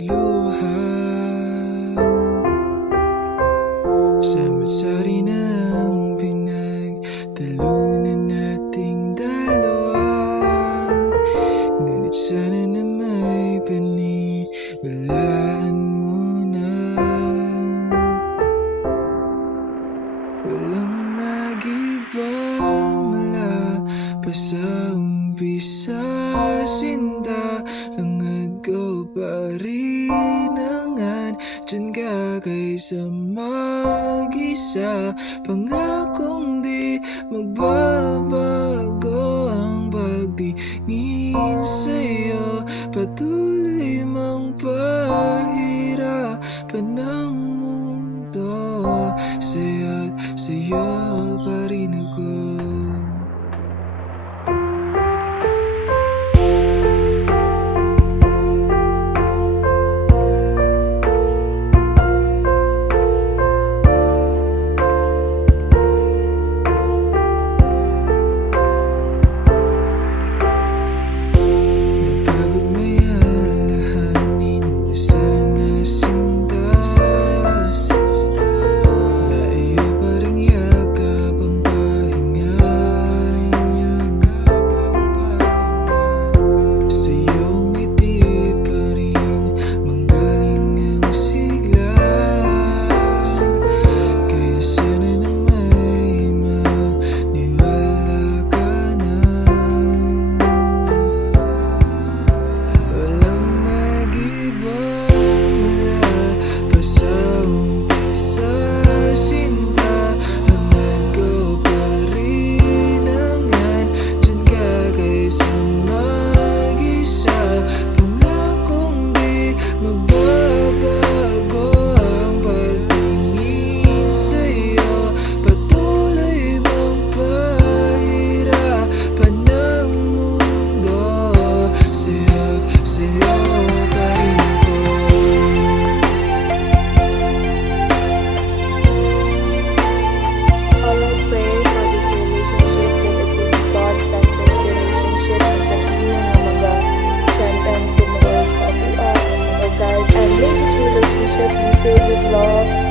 nagluha sa matsari ng pinagtalunan nating dalawa. Ngunit sana na may paniwalaan mo na walang nag-iba mula pa sa umpisa. Sinta, hangad ko pa rin hangan dyan ka kaysa mag-isa. Pangakong di magbabago ang pagtingin sa'yo. Patuloy mang pahirapan ng mundo, sayo't sa'yo pa rin ako. Relationship be filled with love,